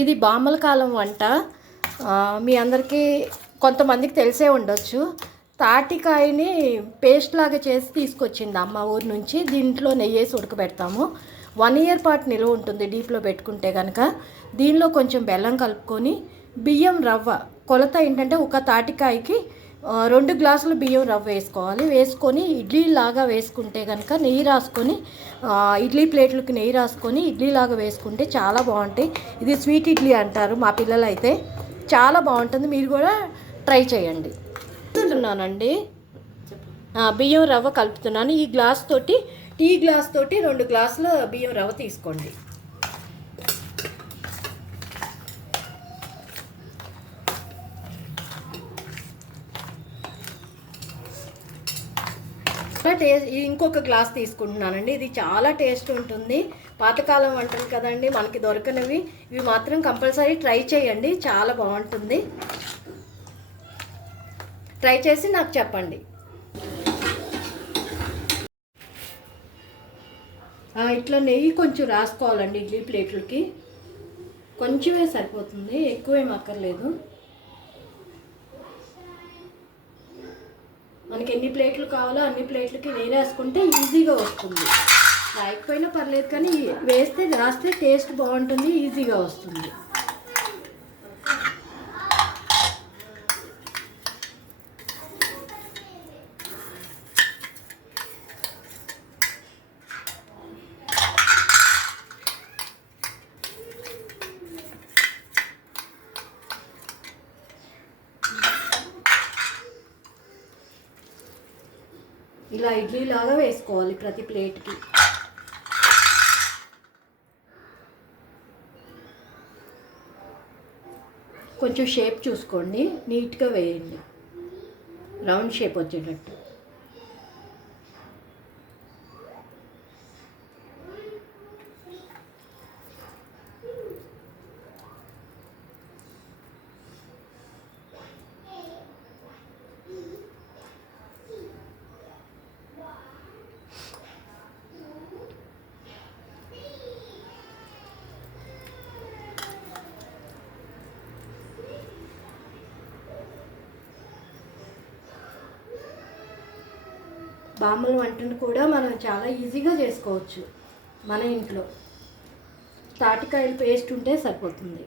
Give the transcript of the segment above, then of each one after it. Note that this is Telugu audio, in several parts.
ఇది బామ్మల కాలం వంట. మీ అందరికీ కొంతమందికి తెలిసే ఉండొచ్చు. తాటికాయని పేస్ట్ లాగా చేసి తీసుకొచ్చింది అమ్మ ఊరి నుంచి. దీంట్లో నెయ్యి వేసి ఉడకబెడతాము. 1 year పాటు నిల్వ ఉంటుంది డీప్లో పెట్టుకుంటే కనుక. దీనిలో కొంచెం బెల్లం కలుపుకొని బియ్యం రవ్వ కొలత ఏంటంటే ఒక తాటికాయకి 2 గ్లాసులు బియ్యం రవ్వ వేసుకోవాలి. వేసుకొని ఇడ్లీలాగా వేసుకుంటే కనుక నెయ్యి రాసుకొని ఇడ్లీ ప్లేట్లకి నెయ్యి రాసుకొని ఇడ్లీలాగా వేసుకుంటే చాలా బాగుంటాయి. ఇది స్వీట్ ఇడ్లీ అంటారు మా పిల్లలు అయితే. చాలా బాగుంటుంది, మీరు కూడా ట్రై చేయండి. కలుపుతున్నానండి, బియ్యం రవ్వ కలుపుతున్నాను. ఈ గ్లాస్ తోటి టీ గ్లాస్ తోటి 2 గ్లాసుల బియ్యం రవ్వ తీసుకోండి. ఇంకొక గ్లాస్ తీసుకుంటున్నానండి. ఇది చాలా టేస్ట్ ఉంటుంది. పాతకాలం వంటలు కదండి, మనకి దొరకనివి. ఇవి మాత్రం కంపల్సరీ ట్రై చేయండి, చాలా బాగుంటుంది. ట్రై చేసి నాకు చెప్పండి. ఇట్లా నెయ్యి కొంచెం రాసుకోవాలండి ఇడ్లీ ప్లేట్లకి. కొంచెమే సరిపోతుంది, ఎక్కువేం అక్కర్లేదు. మనకి ఎన్ని ప్లేట్లు కావాలో అన్ని ప్లేట్లకి నెయ్యి రాసుకుంటే ఈజీగా వస్తుంది. రాయకపోయినా పర్లేదు, కానీ రాస్తే టేస్ట్ బాగుంటుంది, ఈజీగా వస్తుంది. ఇలా ఇడ్లీలాగా వేసుకోవాలి ప్రతి ప్లేట్కి. కొంచెం షేప్ చూసుకోండి, నీట్గా వేయండి, రౌండ్ షేప్ వచ్చేటట్టు. బామ్మల వంటను కూడా మనం చాలా ఈజీగా చేసుకోవచ్చు మన ఇంట్లో. తాటికాయలు పేస్ట్ ఉంటే సరిపోతుంది.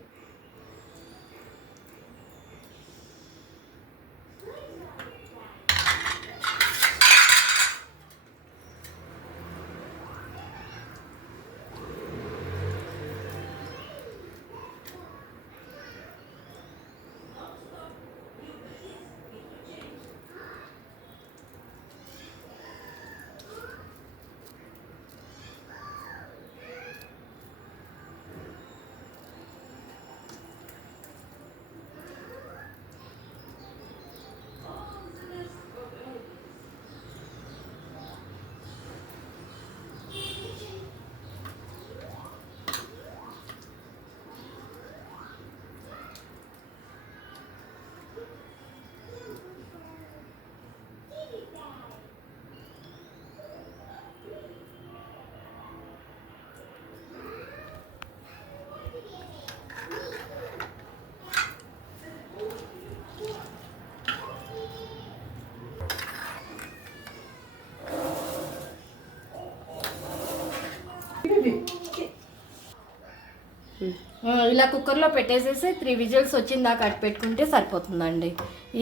ఇలా కుక్కర్లో పెట్టేసేసి 3 విజిల్స్ వచ్చిందాకా అటు పెట్టుకుంటే సరిపోతుందండి,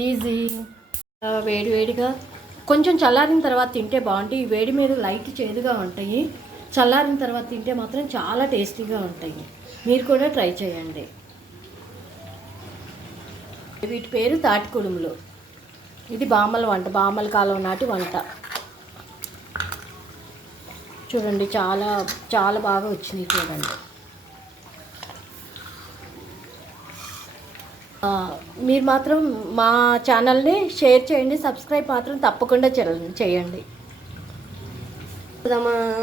ఈజీ. వేడివేడిగా కొంచెం చల్లారిన తర్వాత తింటే బాగుంటాయి. ఈ వేడి మీద లైట్ చేదుగా ఉంటాయి, చల్లారిన తర్వాత తింటే మాత్రం చాలా టేస్టీగా ఉంటాయి. మీరు కూడా ట్రై చేయండి. వీటి పేరు తాటి కుడుములు. ఇది బామ్మల వంట, బామ్మల కాలం నాటి వంట. చూడండి, చాలా చాలా బాగా వచ్చినాయి చూడండి. మీరు మాత్రం మా ఛానల్ని షేర్ చేయండి, సబ్స్క్రైబ్ మాత్రం తప్పకుండా చేయండి.